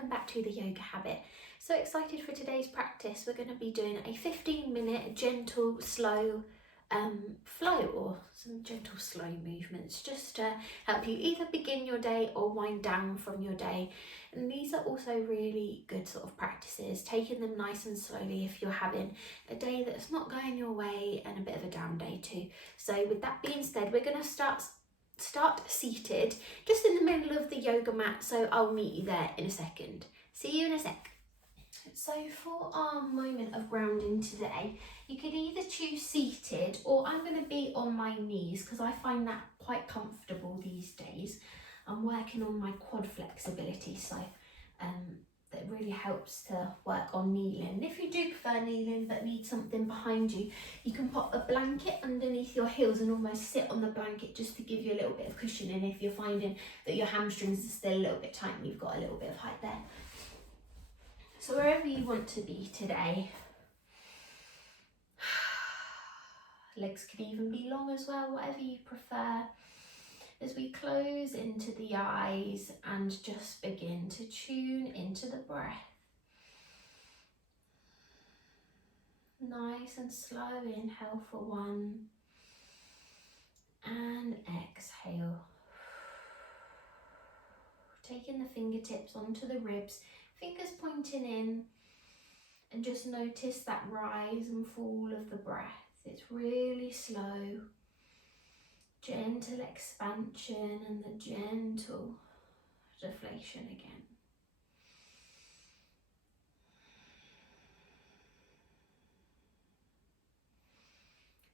welcome back to the Yoga Habit. So excited for today's practice. We're going to be doing a 15-minute gentle, slow flow, or some gentle, slow movements just to help you either begin your day or wind down from your day. And these are also really good sort of practices, taking them nice and slowly if you're having a day that's not going your way and a bit of a down day too. So with that being said, we're going to start seated just in the middle of the yoga mat, so I'll meet you there in a second. See you in a sec. So for our moment of grounding today, you could either choose seated, or I'm going to be on my knees because I find that quite comfortable these days. I'm working on my quad flexibility, so that really helps to work on kneeling. If you do prefer kneeling but need something behind you, you can pop a blanket underneath your heels and almost sit on the blanket just to give you a little bit of cushioning if you're finding that your hamstrings are still a little bit tight and you've got a little bit of height there. So wherever you want to be today, legs can even be long as well, whatever you prefer. As we close into the eyes and just begin to tune into the breath. Nice and slow, inhale for 1 and exhale. Taking the fingertips onto the ribs, fingers pointing in, and just notice that rise and fall of the breath. It's really slow. Gentle expansion and the gentle deflation again.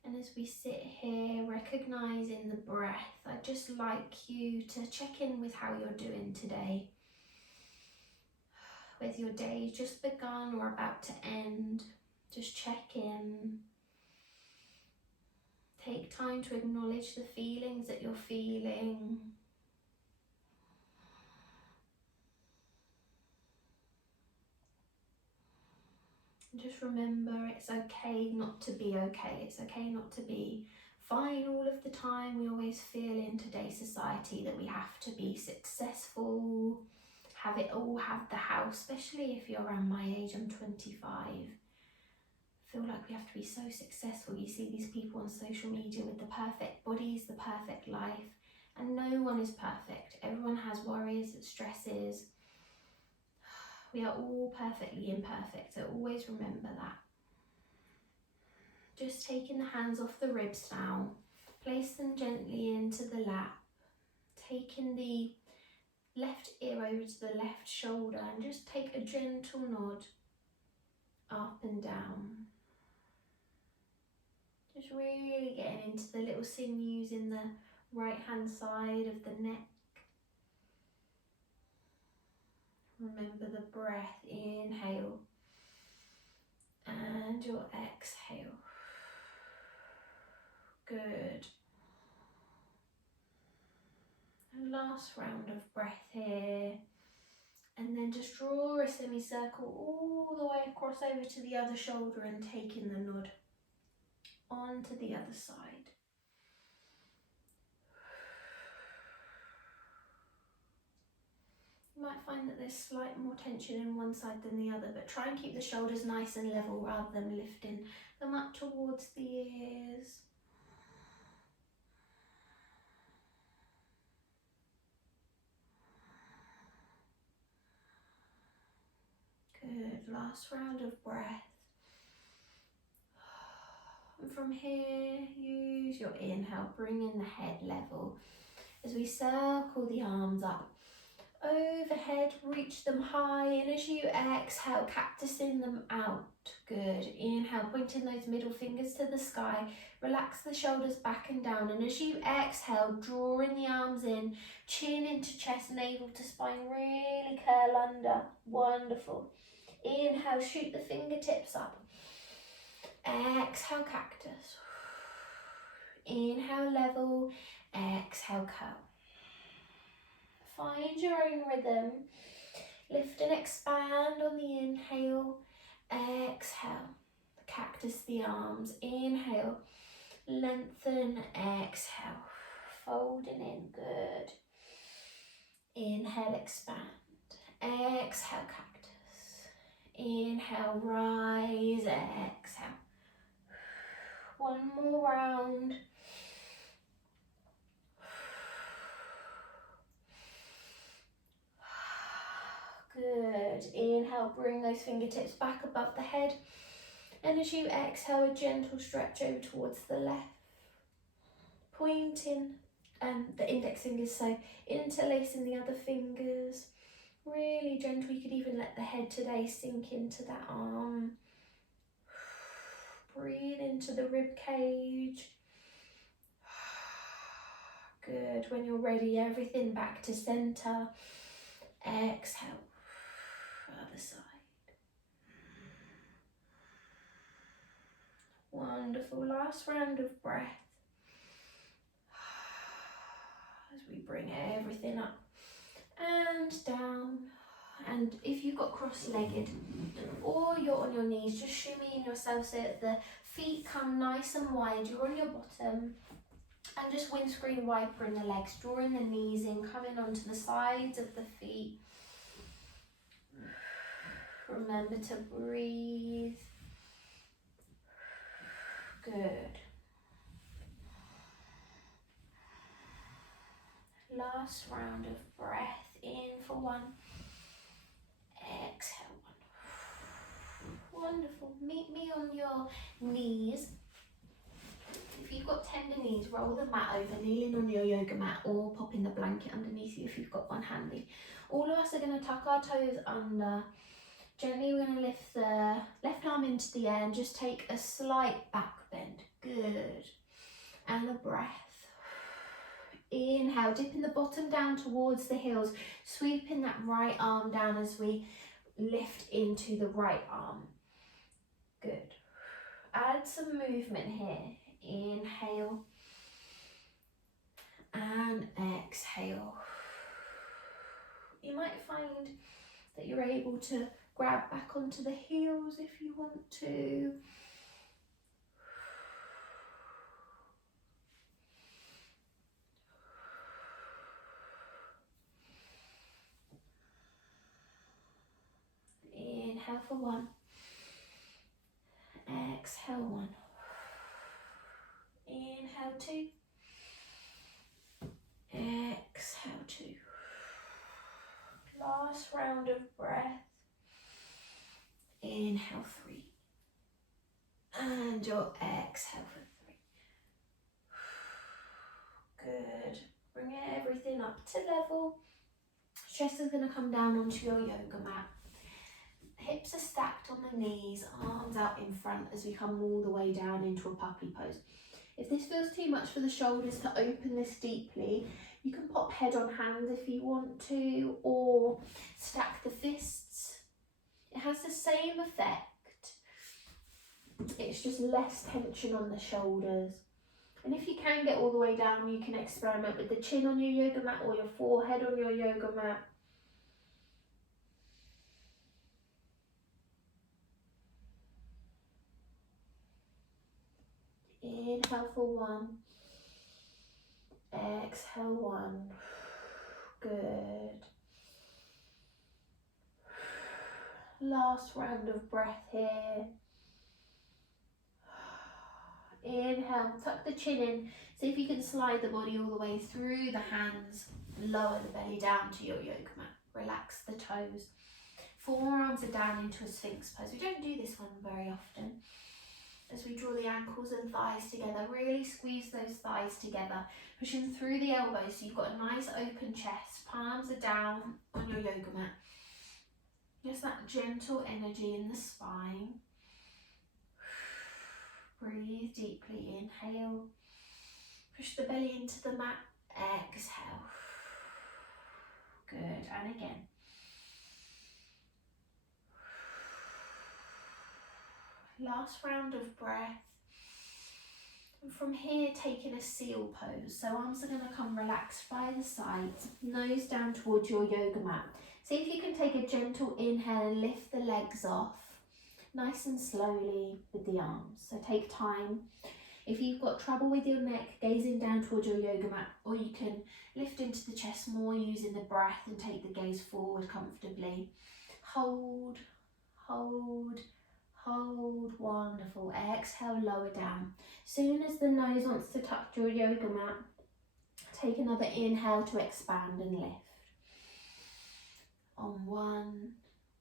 And as we sit here recognizing the breath, I'd just like you to check in with how you're doing today. Whether your day has just begun or about to end, just check in. Take time to acknowledge the feelings that you're feeling. Just remember, it's okay not to be okay. It's okay not to be fine all of the time. We always feel in today's society that we have to be successful, have it all, have the house, especially if you're around my age. I'm 25. Feel like we have to be so successful. You see these people on social media with the perfect bodies, the perfect life, and no one is perfect. Everyone has worries, stresses. We are all perfectly imperfect, so always remember that. Just taking the hands off the ribs now, place them gently into the lap, taking the left ear over to the left shoulder, and just take a gentle nod up and down. Just really getting into the little sinews in the right hand side of the neck. Remember the breath, inhale, and your exhale. Good. And last round of breath here. And then just draw a semicircle all the way across over to the other shoulder and taking the nod onto the other side. You might find that there's slight more tension in one side than the other, but try and keep the shoulders nice and level rather than lifting them up towards the ears. Good, last round of breath. And from here, use your inhale, bring in the head level. As we circle the arms up, overhead, reach them high, and as you exhale, cactusing them out. Good. Inhale, pointing those middle fingers to the sky. Relax the shoulders back and down, and as you exhale, drawing the arms in, chin into chest, navel to spine, really curl under. Wonderful. Inhale, shoot the fingertips up. Exhale, cactus. Inhale, level. Exhale, curl. Find your own rhythm. Lift and expand on the inhale. Exhale. Cactus the arms. Inhale. Lengthen. Exhale. Folding in. Good. Inhale, expand. Exhale, cactus. Inhale, rise, exhale. One more round. Good. Inhale, bring those fingertips back above the head. And as you exhale, a gentle stretch over towards the left. Pointing the index fingers, so interlacing the other fingers. Really gentle. You could even let the head today sink into that arm. Breathe into the rib cage. Good. When you're ready, everything back to center. Exhale. Other side. Wonderful. Last round of breath. As we bring everything up and down. And if you've got cross-legged or you're on your knees, just shimmying yourself so that the feet come nice and wide. You're on your bottom. And just windscreen wipering the legs, drawing the knees in, coming onto the sides of the feet. Remember to breathe. Good. Last round of breath. In for one. Exhale one. Wonderful. Meet me on your knees. If you've got tender knees, roll the mat over, kneeling on your yoga mat, or popping the blanket underneath you if you've got one handy. All of us are going to tuck our toes under. Gently we're going to lift the left arm into the air and just take a slight back bend. Good. And a breath. Inhale, dipping the bottom down towards the heels, sweeping that right arm down as we lift into the right arm. Good. Add some movement here. Inhale and exhale. You might find that you're able to grab back onto the heels if you want to. Inhale for one. Exhale one. Inhale two. Exhale two. Last round of breath. Inhale three. And your exhale for three. Good. Bring everything up to level. Chest is going to come down onto your yoga mat. Hips are stacked on the knees, arms out in front as we come all the way down into a puppy pose. If this feels too much for the shoulders to open this deeply, you can pop head on hands if you want to, or stack the fists. It has the same effect. It's just less tension on the shoulders. And if you can get all the way down, you can experiment with the chin on your yoga mat or your forehead on your yoga mat. Inhale for one. Exhale one. Good. Last round of breath here. Inhale, tuck the chin in. See if you can slide the body all the way through the hands. Lower the belly down to your yoga mat. Relax the toes. Forearms are down into a Sphinx pose. We don't do this one very often. As we draw the ankles and thighs together, really squeeze those thighs together, pushing through the elbows so you've got a nice open chest, palms are down on your yoga mat. Just that gentle energy in the spine. Breathe deeply, inhale, push the belly into the mat, exhale. Good, and again. Last round of breath. And from here, taking a seal pose. So arms are going to come relaxed by the sides, nose down towards your yoga mat. See if you can take a gentle inhale and lift the legs off, nice and slowly with the arms. So take time. If you've got trouble with your neck, gazing down towards your yoga mat, or you can lift into the chest more using the breath and take the gaze forward comfortably. Hold, hold, hold. Wonderful. Exhale, lower down. Soon as the nose wants to touch your yoga mat, take another inhale to expand and lift. On 1,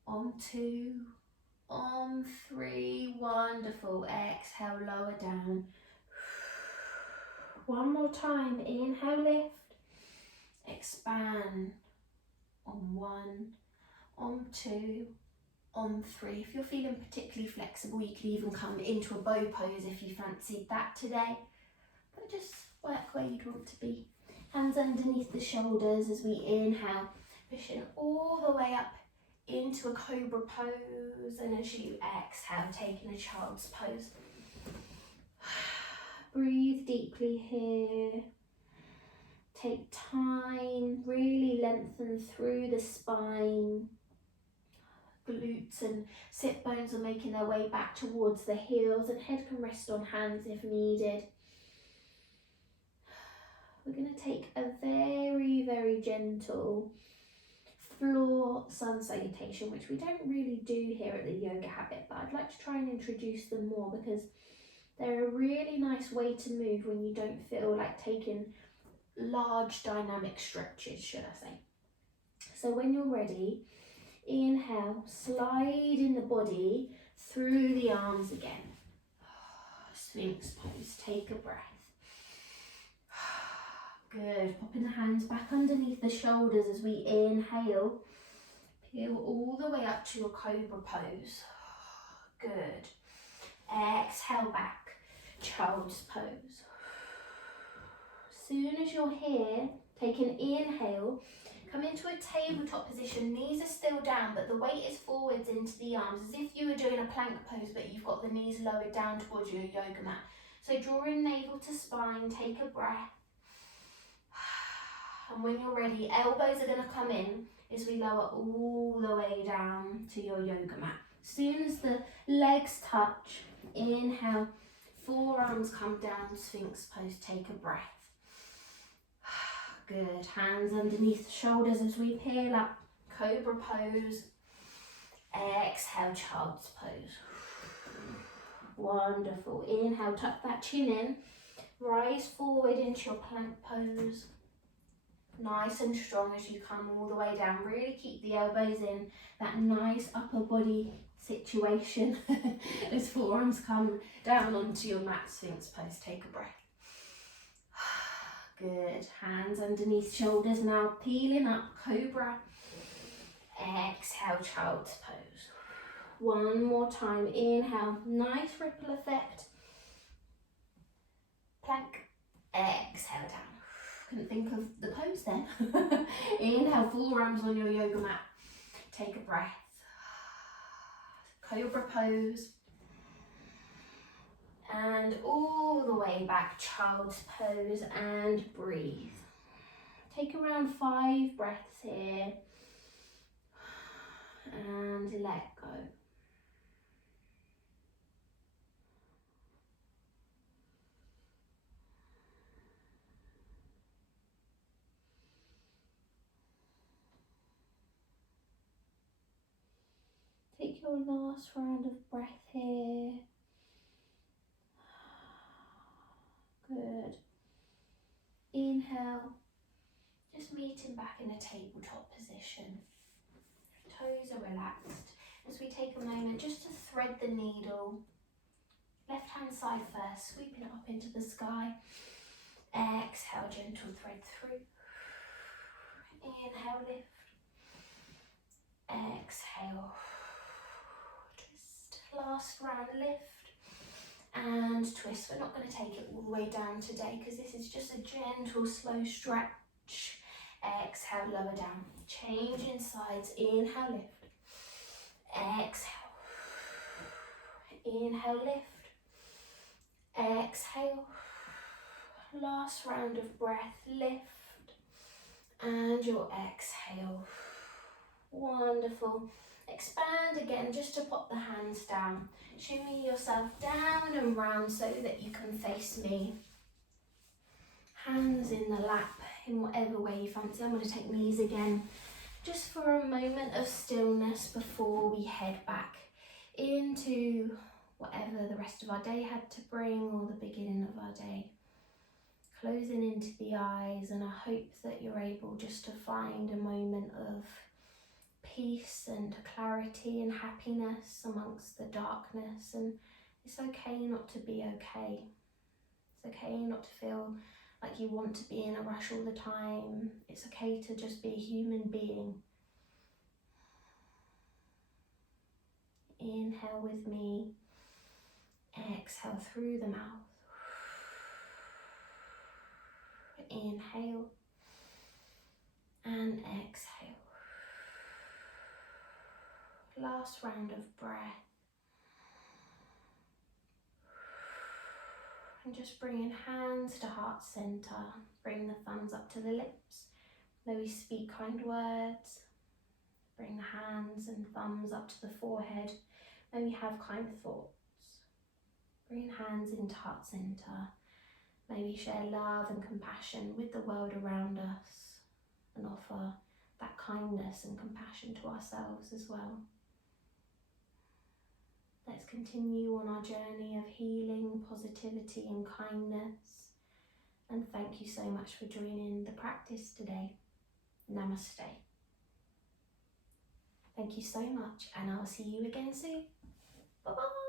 on 2, on 3. Wonderful. Exhale, lower down. One more time. Inhale, lift. Expand. On 1, on 2, on 3. If you're feeling particularly flexible, you could even come into a bow pose if you fancied that today. But just work where you'd want to be. Hands underneath the shoulders as we inhale, pushing all the way up into a cobra pose, and as you exhale, taking a child's pose. Breathe deeply here. Take time, really lengthen through the spine. Glutes and sit bones are making their way back towards the heels, and head can rest on hands if needed. We're going to take a very, very gentle floor sun salutation, which we don't really do here at the Yoga Habit, but I'd like to try and introduce them more because they're a really nice way to move when you don't feel like taking large dynamic stretches, should I say. So when you're ready, inhale, slide in the body through the arms again. Sphinx pose, take a breath. Good, popping the hands back underneath the shoulders as we inhale. Peel all the way up to your cobra pose. Good. Exhale back, child's pose. Soon as you're here, take an inhale, come into a tabletop position. Knees are still down, but the weight is forwards into the arms, as if you were doing a plank pose, but you've got the knees lowered down towards your yoga mat. So drawing navel to spine, take a breath. And when you're ready, elbows are going to come in as we lower all the way down to your yoga mat. Soon as the legs touch, inhale, forearms come down, Sphinx pose, take a breath. Good, hands underneath the shoulders as we peel up, cobra pose. Exhale, child's pose. Wonderful. Inhale, tuck that chin in, rise forward into your plank pose. Nice and strong as you come all the way down. Really keep the elbows in, that nice upper body situation as forearms come down onto your mat, Sphinx pose. Take a breath. Good. Hands underneath shoulders now, peeling up, cobra. Exhale, child's pose. One more time. Inhale, nice ripple effect. Plank. Exhale down. Couldn't think of the pose then. Inhale, forearms on your yoga mat. Take a breath. Cobra pose. And all the way back, child's pose, and breathe. Take around 5 breaths here. And let go. Take your last round of breath here. Good. Inhale, just meeting back in a tabletop position. Toes are relaxed. As we take a moment just to thread the needle. Left hand side first, sweeping it up into the sky. Exhale, gentle thread through. Inhale, lift. Exhale. Twist. Last round, lift. And twist. We're not going to take it all the way down today because this is just a gentle, slow stretch. Exhale, lower down. Changing sides. Inhale, lift. Exhale. Inhale, lift. Exhale. Last round of breath. Lift. And your exhale. Wonderful. Expand again, just to pop the hands down. Shimmy yourself down and round so that you can face me. Hands in the lap, in whatever way you fancy. I'm going to take knees again, just for a moment of stillness before we head back into whatever the rest of our day had to bring, or the beginning of our day. Closing into the eyes, and I hope that you're able just to find a moment of peace and clarity and happiness amongst the darkness. And it's okay not to be okay. It's okay not to feel like you want to be in a rush all the time. It's okay to just be a human being. Inhale with me. Exhale through the mouth. Inhale and exhale. Last round of breath. And just bringing hands to heart center. Bring the thumbs up to the lips. May we speak kind words. Bring the hands and thumbs up to the forehead. May we have kind thoughts. Bring hands into heart center. May we share love and compassion with the world around us and offer that kindness and compassion to ourselves as well. Let's continue on our journey of healing, positivity and kindness. And thank you so much for joining the practice today. Namaste. Thank you so much, and I'll see you again soon. Bye-bye.